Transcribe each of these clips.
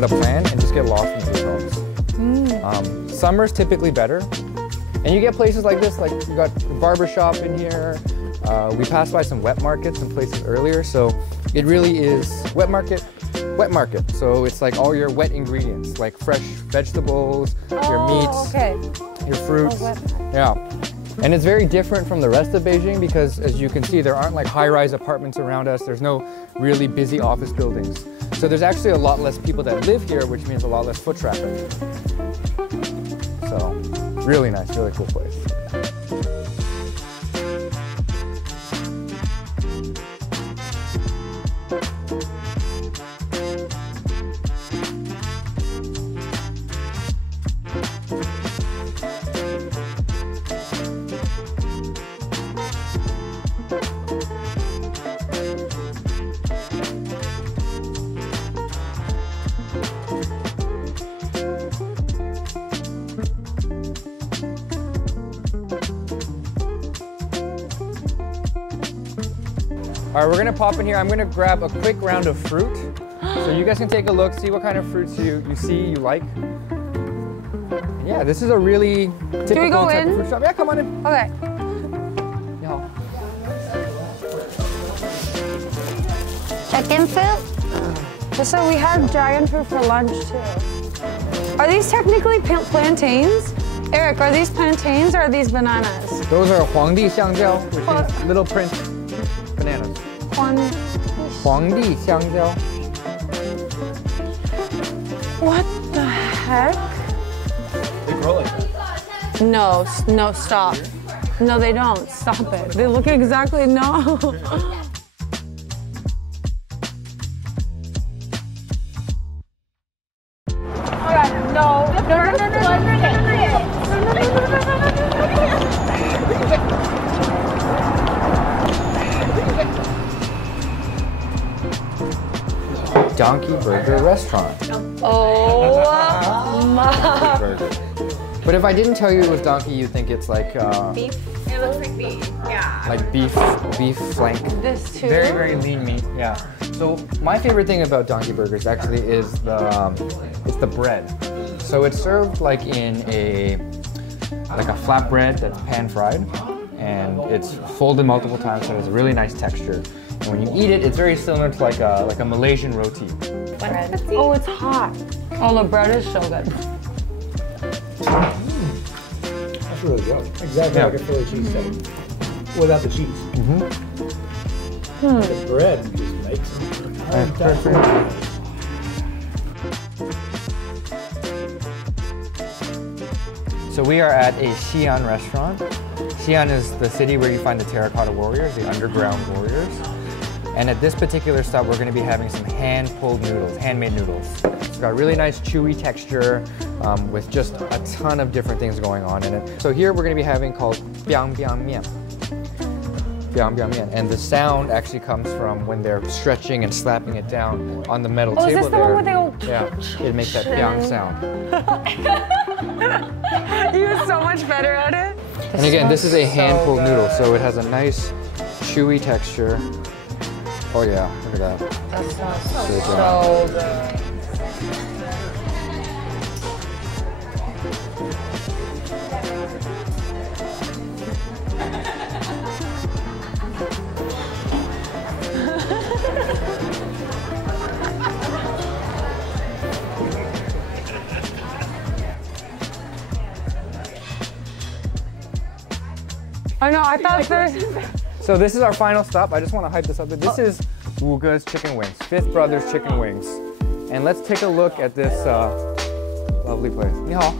without a plan and just get lost in food homes. Summer's typically better. And you get places like this, like you got a barber shop in here. We passed by some wet markets and places earlier, so it really is wet market. So it's like all your wet ingredients, like fresh vegetables, your meats, your fruits. Yeah. And it's very different from the rest of Beijing because, as you can see, there aren't like high-rise apartments around us. There's no really busy office buildings. So there's actually a lot less people that live here, which means a lot less foot traffic. So really nice, really cool place. All right, we're gonna pop in here. I'm gonna grab a quick round of fruit. So you guys can take a look, see what kind of fruits you like. Yeah, this is a really typical type of fruit shop. Yeah, come on in. Okay. Yeah. Chicken fruit? So we had dragon fruit for lunch too. Are these technically plantains? Eric, are these plantains or are these bananas? Those are Huangdi xiangjiao, which is little prince bananas. Huangdi xiangjiao. What the heck? They grow like that. No, stop. No, they don't. Stop it. They look exactly, no. Donkey Burger restaurant. Oh my. Burger. But if I didn't tell you it was donkey, you'd think it's like beef. It looks like beef. Yeah. Like beef flank. This too. Very, very lean meat. Yeah. So my favorite thing about donkey burgers actually is the bread. So it's served like in a flatbread that's pan fried, and it's folded multiple times, so it has a really nice texture. And when you eat it, it's very similar to like a Malaysian roti. Oh, it's hot. Oh, the bread is so good. That's really good. Exactly like a Philly cheesesteak without the cheese. The bread just makes it. So we are at a Xi'an restaurant. Xi'an is the city where you find the Terracotta Warriors, the underground warriors. And at this particular stop, we're going to be having some hand-pulled noodles, handmade noodles. It's got a really nice chewy texture with just a ton of different things going on in it. So here we're going to be having called biang biang mian. Biang biang mian. And the sound actually comes from when they're stretching and slapping it down on the metal table there. Is this the one where they go? Yeah, it makes that biang sound. You're so much better at it. And again, this is a hand-pulled noodle, so it has a nice chewy texture. Oh yeah, look at that. That smells so good. I know, I thought there's... So this is our final stop. I just want to hype this up. This is Wuge's Chicken Wings, Fifth Brothers Chicken Wings. And let's take a look at this lovely place. Ni hao.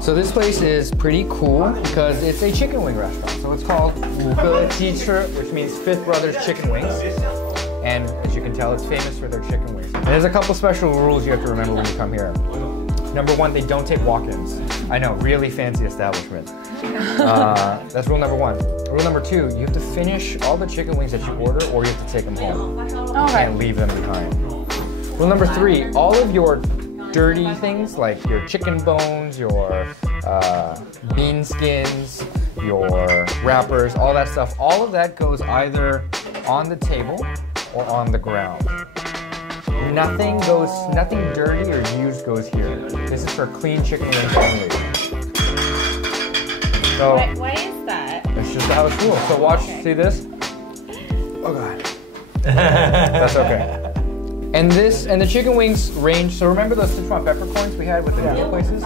So this place is pretty cool because it's a chicken wing restaurant. So it's called Wuge Jichi, which means Fifth Brothers Chicken Wings. And as you can tell, it's famous for their chicken wings. And there's a couple special rules you have to remember when you come here. Number one, they don't take walk-ins. I know, really fancy establishment. That's rule number one. Rule number two, you have to finish all the chicken wings that you order or you have to take them home. You can't leave them behind. Rule number three, all of your dirty things like your chicken bones, your bean skins, your wrappers, all that stuff, all of that goes either on the table or on the ground. nothing dirty or used goes here. This is for clean chicken wings only. So Why is that? it's just how it's cool. So watch, see this? Oh god. That's okay. And the chicken wings range, so remember those Sichuan peppercorns we had with the noodle places?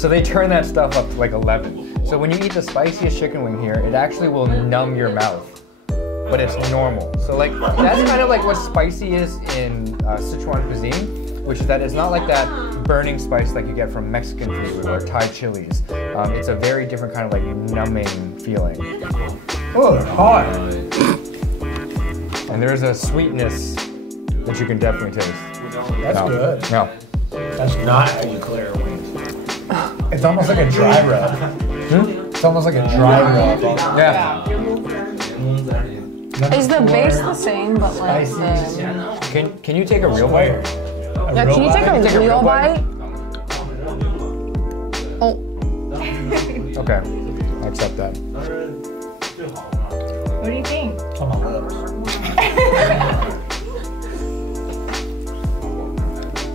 So they turn that stuff up to like 11. So when you eat the spiciest chicken wing here, it actually will numb your mouth. But it's normal. So like, that's kind of like what spicy is in Sichuan cuisine, which is that it's not like that burning spice like you get from Mexican food or Thai chilies. It's a very different kind of like numbing feeling. Oh, they're hot. And there's a sweetness that you can definitely taste. That's good. No. That's not how you clear wings. It's almost like a dry rub. It's almost like a dry rub. Yeah. Is the base the same, but like Can you take a real bite? Yeah, can you take a real bite? Oh. Okay, I accept that. What do you think? On my lips.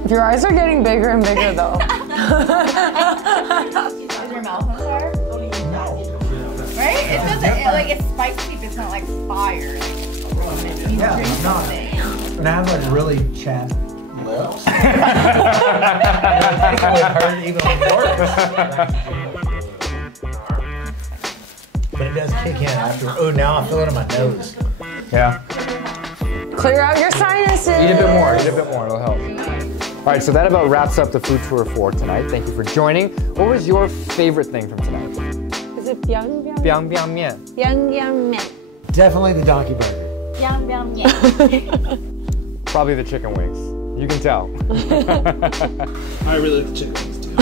Your eyes are getting bigger and bigger though. Is your mouth on fire? Right? It doesn't, like, it's spicy, but it's not like fire. Yeah, it's not. And I have like really chapped lips. It would hurt even more. But it does kick in after. Oh, now I feel it in my nose. Yeah. Clear out your sinuses. Eat a bit more, it'll help. All right, so that about wraps up the food tour for tonight. Thank you for joining. What was your favorite thing from tonight? Is it biang biang? Biang biang mian. Biang biang mian. Definitely the donkey burger. Yum, yum, yum. Probably the chicken wings. You can tell. I really like the chicken wings too.